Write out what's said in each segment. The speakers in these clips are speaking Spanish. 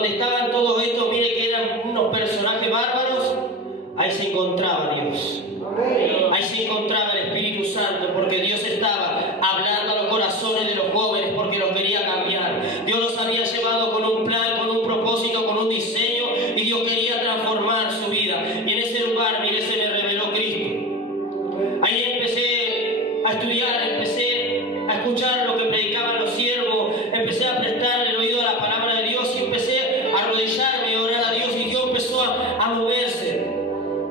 donde estaban todos estos, mire que eran unos personajes bárbaros, ahí se encontraba Dios. Ahí se encontraba el Espíritu Santo, porque Dios estaba hablando a los corazones de los jóvenes, porque los quería cambiar. Dios los había llevado con un plan, con un propósito, con un diseño, y Dios quería transformar su vida. Y en ese lugar, mire, se me reveló Cristo. Ahí empecé a estudiar, empecé a escuchar lo que predicaban los siervos, empecé a prestar el oído a la palabra de Dios y empecé a arrodillarme, a orar a Dios, y Dios empezó a moverse.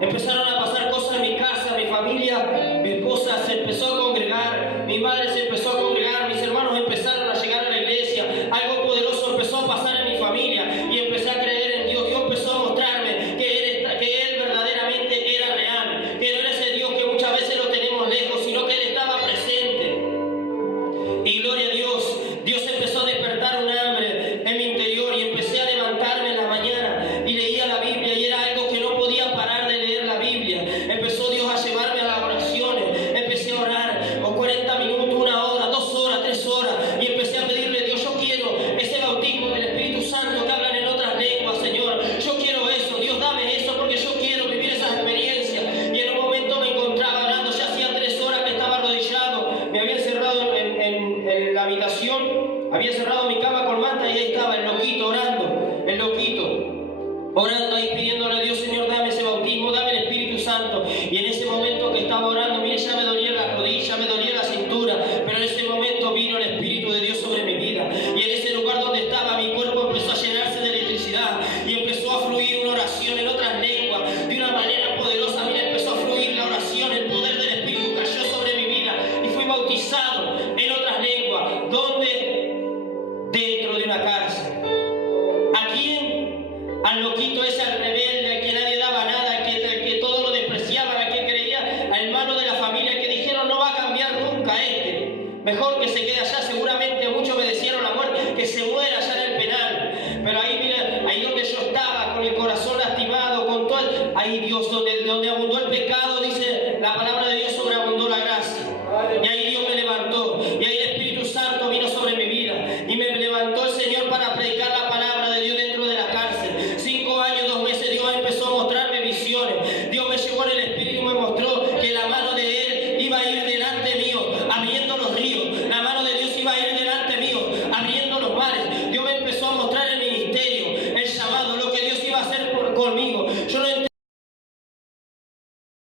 Empezaron a pasar cosas en mi casa, mi familia, mi esposa se empezó a congregar, mi madre se empezó a congregar, mis hermanos empezaron a llegar a la iglesia, algo poderoso empezó a pasar en mi familia y empecé a creer en Dios. Dios empezó a mostrarme que Él verdaderamente era real, que no era ese Dios que muchas veces lo tenemos lejos, sino que Él estaba presente. Y gloria a Dios, Dios empezó a despertar un hambre en mi interior y empecé a levantarme en la mañana y leía la Biblia, y era algo que no podía parar de leer la Biblia. Empezó Dios a llevarme a las oraciones, empecé a orar con 40 minutos, 1 hora, 2 horas, 3 horas, y empecé a pedirle a Dios: yo quiero ese bautismo del Espíritu Santo, que hablan en otras lenguas, Señor. Yo quiero eso, Dios, dame eso, porque yo quiero vivir esas experiencias. Y en un momento me encontraba orando, ya hacía 3 horas que estaba arrodillado, me había encerrado en la habitación, había cerrado mi cama con manta, y ahí estaba el loquito orando ahí, pidiéndole a Dios: Señor, dame ese bautismo, dame el Espíritu Santo. Y en ese momento que estaba orando, mire, ya me dolía la rodilla, me dolía la cintura, pero en ese momento vino el Espíritu de Dios sobre mi vida, y en ese lugar donde estaba, mi cuerpo empezó a llenarse de electricidad y empezó a fluir una oración en otras lenguas de una manera poderosa. Mire, empezó a fluir la oración, el poder del Espíritu cayó sobre mi vida y fui bautizado en otras lenguas. ¿Dónde? Dentro de una cárcel. ¿A quién? Al loquito ese, al rebelde, al que nadie daba nada, al que todo lo despreciaban, al que creía, al hermano de la familia, al que dijeron: no va a cambiar nunca este, mejor que se quede allá, seguramente muchos me desearon la muerte, que se muera